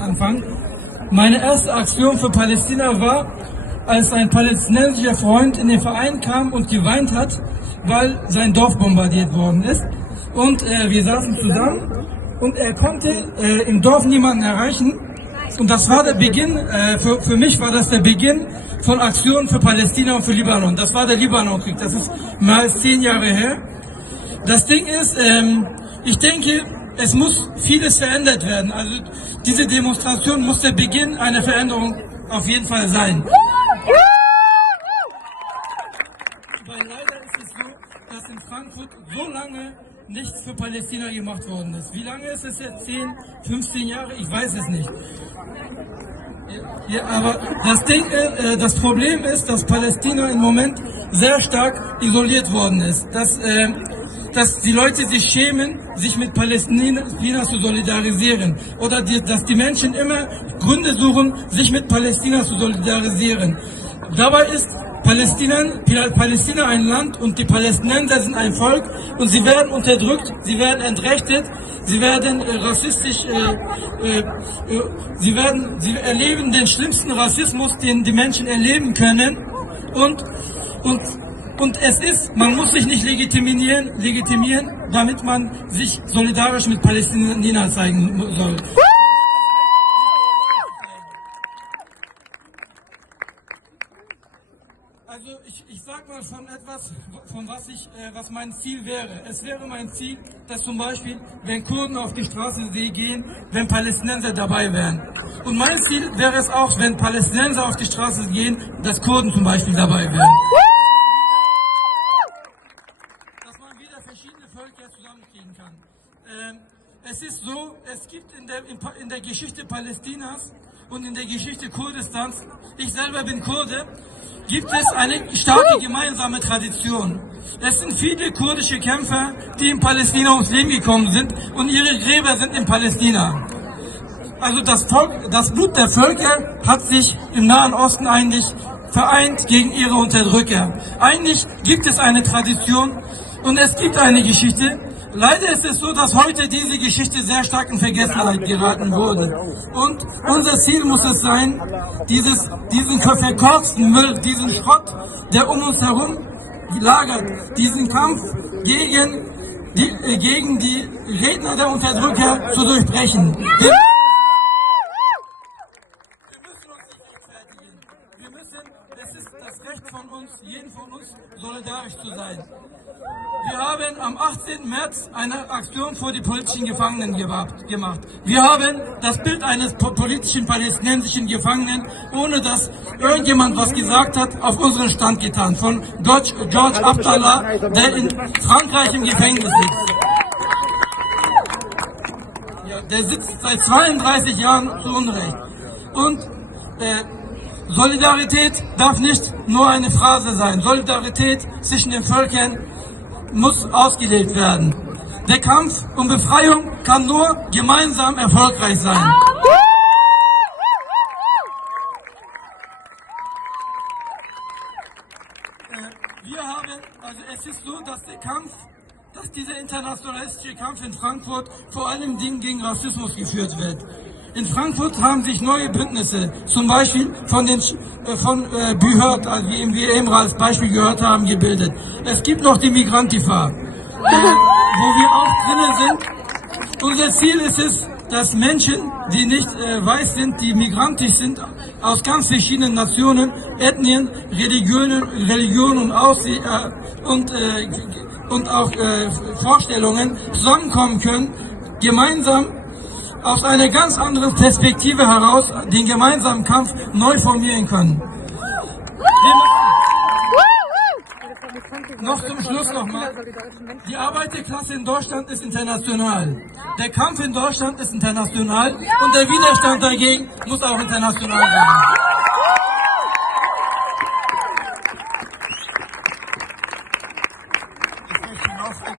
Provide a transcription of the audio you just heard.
anfangen. Meine erste Aktion für Palästina war, als ein palästinensischer Freund in den Verein kam und geweint hat, weil sein Dorf bombardiert worden ist. Und äh, wir saßen zusammen und er konnte äh, im Dorf niemanden erreichen. Und das war der Beginn, äh, für, für mich war das der Beginn von Aktionen für Palästina und für Libanon. Das war der Libanonkrieg, das ist mehr als zehn Jahre her. Das Ding ist, ähm, ich denke, es muss vieles verändert werden. Also diese Demonstration muss der Beginn einer Veränderung auf jeden Fall sein. Weil leider ist es so, dass in Frankfurt so lange nichts für Palästina gemacht worden ist. Wie lange ist es jetzt? 10, 15 Jahre? Ich weiß es nicht. Ja, aber das Ding, äh, das Problem ist, dass Palästina im Moment sehr stark isoliert worden ist. Dass, äh, dass die Leute sich schämen, sich mit Palästina zu solidarisieren. Oder die, dass die Menschen immer Gründe suchen, sich mit Palästina zu solidarisieren. Dabei ist Palästina, ein Land und die Palästinenser sind ein Volk und sie werden unterdrückt, sie werden entrechtet, sie werden äh, rassistisch, äh, äh, äh, sie werden, sie erleben den schlimmsten Rassismus, den die Menschen erleben können und und und es ist, man muss sich nicht legitimieren, legitimieren, damit man sich solidarisch mit Palästina zeigen soll. Also ich, ich sag mal von etwas, von was ich, äh, was mein Ziel wäre. Es wäre mein Ziel, dass zum Beispiel, wenn Kurden auf die Straße gehen, wenn Palästinenser dabei wären. Und mein Ziel wäre es auch, wenn Palästinenser auf die Straße gehen, dass Kurden zum Beispiel dabei wären. Dass man wieder verschiedene Völker zusammenkriegen kann. Ähm, es ist so, es gibt in der, in, der Geschichte Palästinas und in der Geschichte Kurdistans, ich selber bin Kurde, gibt es eine starke gemeinsame Tradition. Es sind viele kurdische Kämpfer, die in Palästina ums Leben gekommen sind und ihre Gräber sind in Palästina. Also das, Volk, das Blut der Völker hat sich im Nahen Osten eigentlich vereint gegen ihre Unterdrücker. Eigentlich gibt es eine Tradition und es gibt eine Geschichte. Leider ist es so, dass heute diese Geschichte sehr stark in Vergessenheit geraten wurde. Und unser Ziel muss es sein, dieses, diesen verkorksten Müll, diesen Schrott, der um uns herum lagert, diesen Kampf gegen die, äh, gegen die Redner der Unterdrücker zu durchbrechen. Wir wir müssen uns nicht rechtfertigen. Wir müssen, es ist das Recht von uns, jeden von uns, solidarisch zu sein. Wir haben am 18. März eine Aktion vor die politischen Gefangenen gemacht. Wir haben das Bild eines po- politischen palästinensischen Gefangenen, ohne dass irgendjemand was gesagt hat, auf unseren Stand getan. Von George, George Abdallah, der in Frankreich im Gefängnis sitzt. Ja, der sitzt seit 32 Jahren zu Unrecht. Und äh, Solidarität darf nicht nur eine Phrase sein. Solidarität zwischen den Völkern muss ausgelebt werden. Der Kampf um Befreiung kann nur gemeinsam erfolgreich sein. Äh, Wir haben, also es ist so, dass der Kampf, dass dieser internationalistische Kampf in Frankfurt vor allem gegen Rassismus geführt wird. In Frankfurt haben sich neue Bündnisse, zum Beispiel von den äh, von äh, Bühört, also wie wir eben als Beispiel gehört haben, gebildet. Es gibt noch die Migrantifa, äh, wo wir auch drinnen sind. Unser Ziel ist es, dass Menschen, die nicht äh, weiß sind, die migrantisch sind, aus ganz verschiedenen Nationen, Ethnien, Religionen, Religionen und, Ausseh äh, und, äh, und auch äh, Vorstellungen zusammenkommen können, gemeinsam aus einer ganz anderen Perspektive heraus den gemeinsamen Kampf neu formieren können. Noch zum Schluss nochmal. Die Arbeiterklasse in Deutschland ist international. Der Kampf in Deutschland ist international und der Widerstand dagegen muss auch international sein.